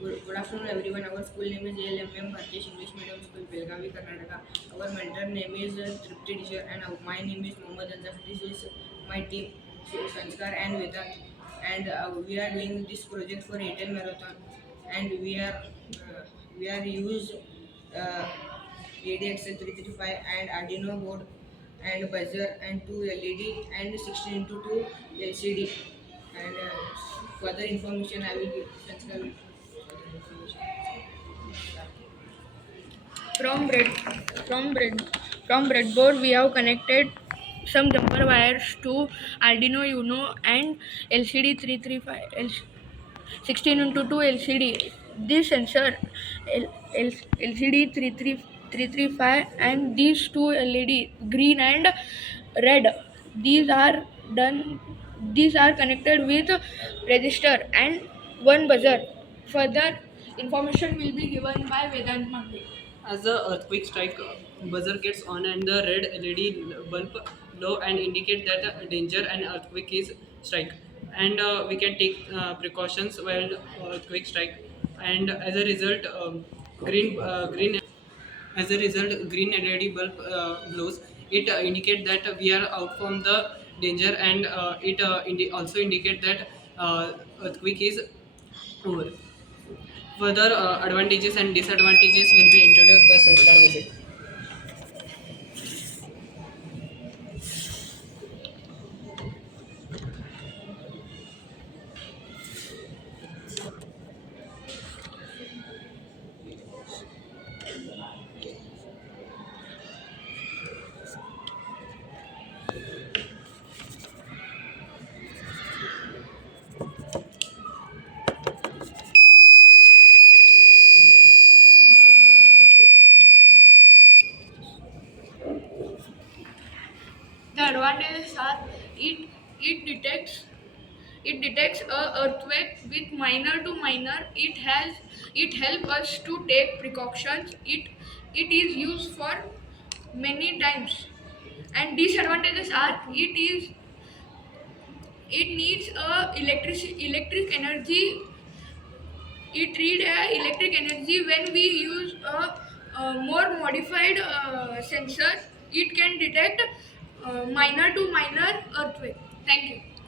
Good afternoon, everyone. Our school name is ALMM Bhartiya English Medium School, Belgavi, Karnataka. Our mentor name is Tripti teacher, and my name is Mohammad Anzar. This is my team, Sanskar and Vedant, and we are doing this project for Airtel Marathon, and we are use uh, ADXL 335 and Arduino Board and buzzer and two LED and 16 into 2 LCD. And further information I will give Sanskar will further information. From bread from bread from breadboard we have connected some jumper wires to Arduino Uno and LCD 335 16 into 2 LCD. This sensor LCD 335 and these two LED green and red. These are done. These are connected with register and one buzzer. Further information will be given by Vedant Mande. As the earthquake strike, buzzer gets on and the red LED bulb glow and indicate that danger and earthquake is strike. And we can take precautions while earthquake strike. And as a result, green green LED bulb glows. It indicate that we are out from the danger, and it also indicate that earthquake is over. Further advantages and disadvantages will be introduced by Sanskar visit. The advantages are it detects a earthquake with minor to minor. It helps us to take precautions. It is used for many times. And disadvantages are it needs electric energy. It needs electric energy. When we use a more modified sensor, it can detect minor to minor earthquake. Thank you.